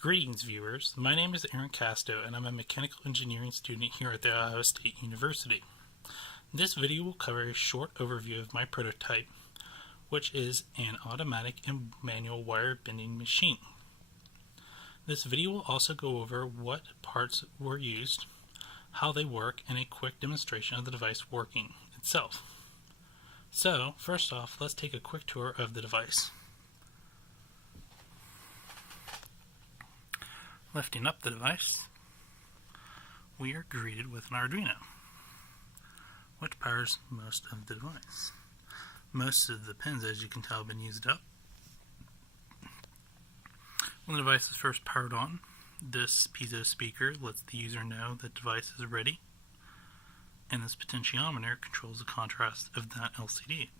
Greetings, viewers. My name is Aaron Casto, and I'm a mechanical engineering student here at The Ohio State University. This video will cover a short overview of my prototype, which is an automatic and manual wire bending machine. This video will also go over what parts were used, how they work, and a quick demonstration of the device working itself. So, first off, let's take a quick tour of the device. Lifting up the device, we are greeted with an Arduino, which powers most of the device. Most of the pins, as you can tell, have been used up. When the device is first powered on, this piezo speaker lets the user know that the device is ready, and this potentiometer controls the contrast of that LCD.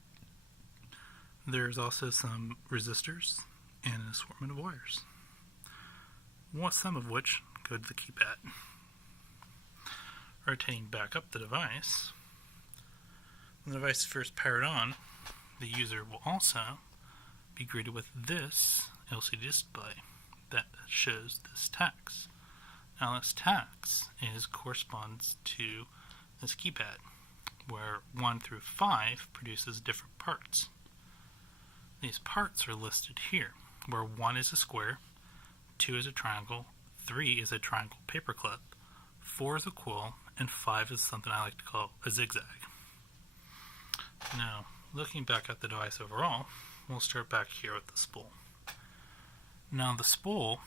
There's also some resistors and an assortment of wires, some of which go to the keypad. Rotating back up the device, when the device is first powered on, the user will also be greeted with this LCD display that shows this tax. Now this tax corresponds to this keypad, where 1 through 5 produces different parts. These parts are listed here, where 1 is a square, 2 is a triangle, 3 is a triangle paperclip, 4 is a quill, and 5 is something I like to call a zigzag. Now, looking back at the device overall, we'll start back here with the spool. Now, the spool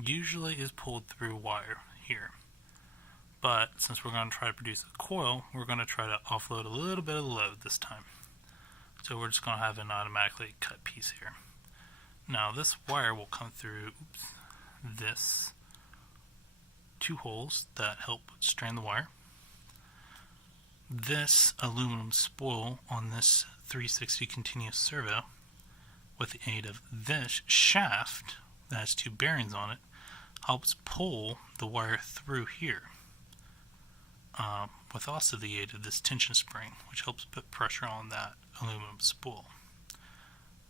usually is pulled through wire here, but since we're going to try to produce a coil, we're going to try to offload a little bit of the load this time. So we're just going to have an automatically cut piece here. Now, this wire will come through this 2 holes that help strand the wire. This aluminum spool on this 360 continuous servo, with the aid of this shaft that has 2 bearings on it, helps pull the wire through here, with also the aid of this tension spring, which helps put pressure on that aluminum spool.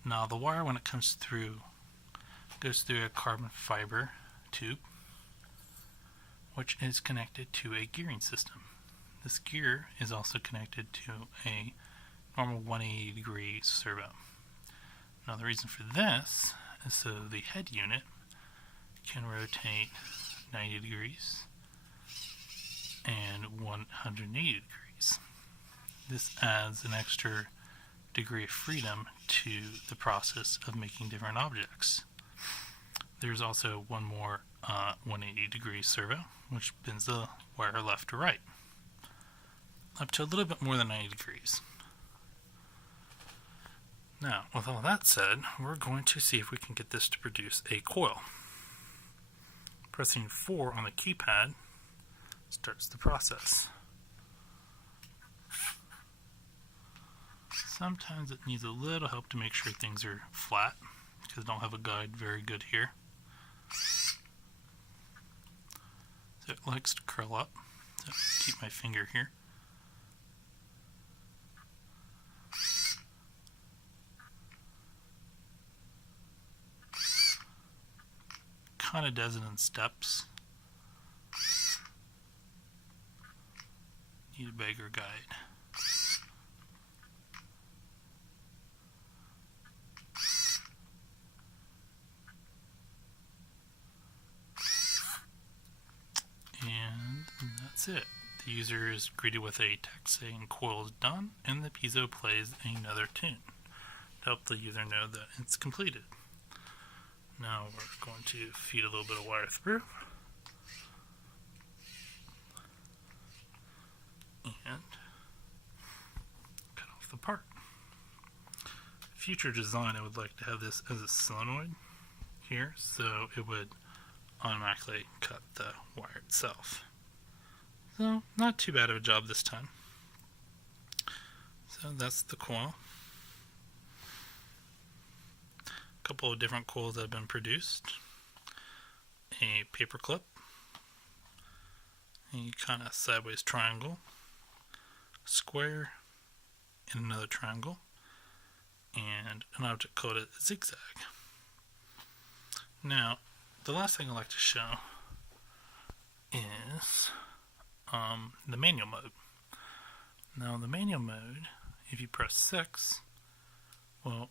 Now the wire, when it comes through, goes through a carbon fiber tube, which is connected to a gearing system. This gear is also connected to a normal 180 degree servo. Now the reason for this is so the head unit can rotate 90 degrees and 180 degrees. This adds an extra degree of freedom to the process of making different objects. There's also one more 180 degree servo, which bends the wire left to right, up to a little bit more than 90 degrees. Now, with all that said, we're going to see if we can get this to produce a coil. Pressing 4 on the keypad starts the process. Sometimes it needs a little help to make sure things are flat, because I don't have a guide very good here. So it likes to curl up. So keep my finger here. Kind of does it in steps. Need a bigger guide. And that's it. The user is greeted with a text saying coil is done, and the piezo plays another tune to help the user know that it's completed. Now we're going to feed a little bit of wire through, and cut off the part. Future design, I would like to have this as a solenoid here, so it would automatically cut the wire itself. So, not too bad of a job this time. So that's the coil. A couple of different coils that have been produced. A paper clip, a kind of sideways triangle, square, and another triangle, and an object called a zigzag. Now, the last thing I'd like to show is the manual mode. Now, the manual mode, if you press 6, will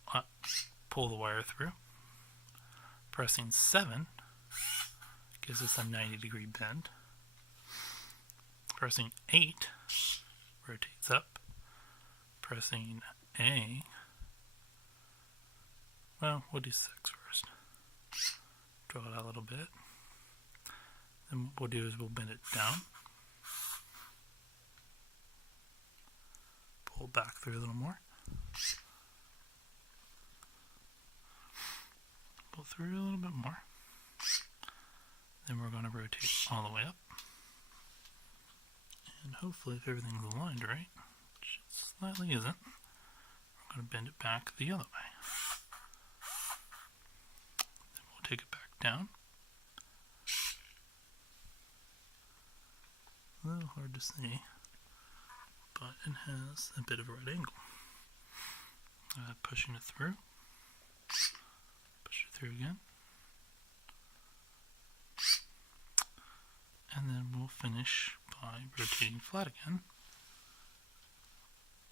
pull the wire through. Pressing 7 gives us a 90-degree bend. Pressing 8 rotates up. Pressing A, well, we'll do 6 first. Draw it out a little bit. Then what we'll do is we'll bend it down. Pull it back through a little more. Pull through a little bit more. Then we're going to rotate all the way up. And hopefully, if everything's aligned right, which it slightly isn't, we're going to bend it back the other way. Then we'll take it back down. A little hard to see, but it has a bit of a right angle. Pushing it through. Push it through again. And then we'll finish by rotating flat again.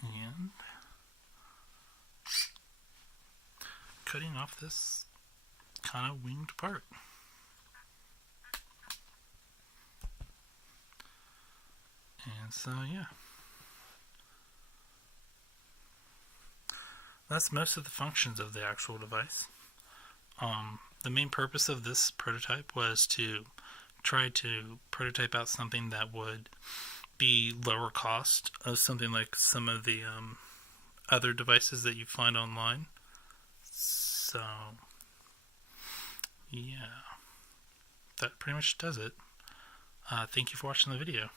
And cutting off this kind of winged part. And so, yeah. That's most of the functions of the actual device. The main purpose of this prototype was to try to prototype out something that would be lower cost of something like some of the other devices that you find online. So, yeah. That pretty much does it. Thank you for watching the video.